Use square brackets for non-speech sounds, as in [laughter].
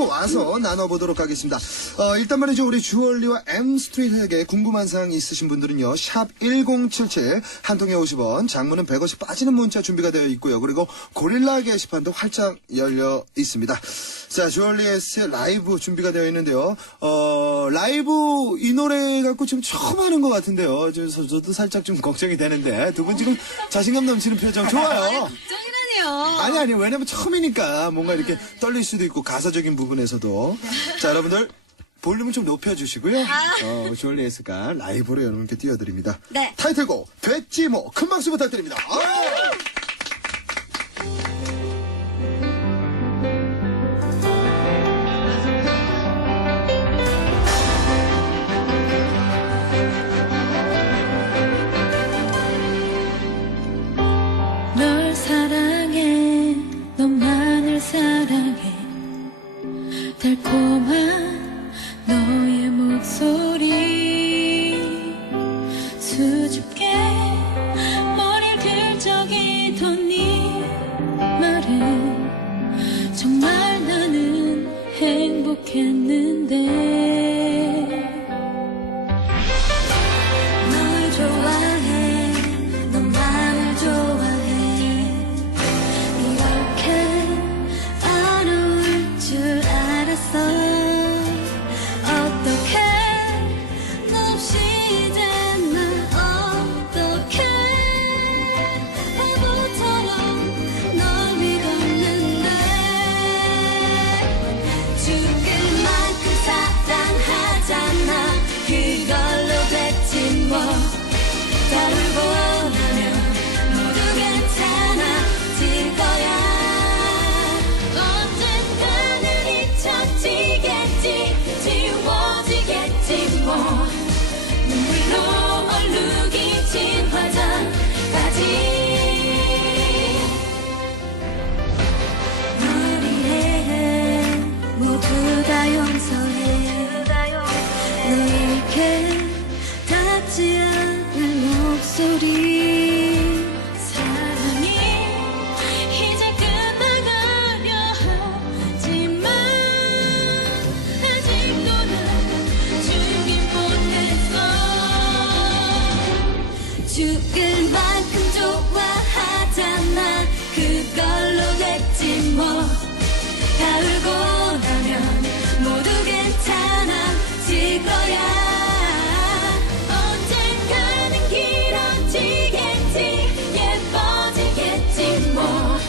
듣고 와서 나눠보도록 하겠습니다. 어, 일단 말이죠. 우리 주얼리와 엠스트릿에게 궁금한 사항 있으신 분들은요. 샵 1077, 한 통에 50원, 장문은 100원씩 빠지는 문자 준비가 되어 있고요. 그리고 고릴라 게시판도 활짝 열려 있습니다. 자, 주얼리에스의 라이브 준비가 되어 있는데요. 어, 라이브 이 노래 갖고 지금 처음 하는 것 같은데요. 저, 저- 저도 살짝 좀 걱정이 되는데. 두 분 지금 자신감 넘치는 표정 좋아요. [laughs] 걱정이라니요. 아니 아니 왜냐면 처음이니까 뭔가 이렇게 떨릴 수도 있고 가사적인 부분에서도 자 여러분들 볼륨을 좀 높여주시고요 어, 주얼리 에스가 라이브로 여러분께 띄워드립니다 네. 타이틀곡 됐지모 큰 박수 부탁드립니다 아! 널 사 달콤한 너의 목소리. 수줍게 머리를 들적이던 네 말은 정말 나는 행복했는데 내게 닿지 않을 목소리.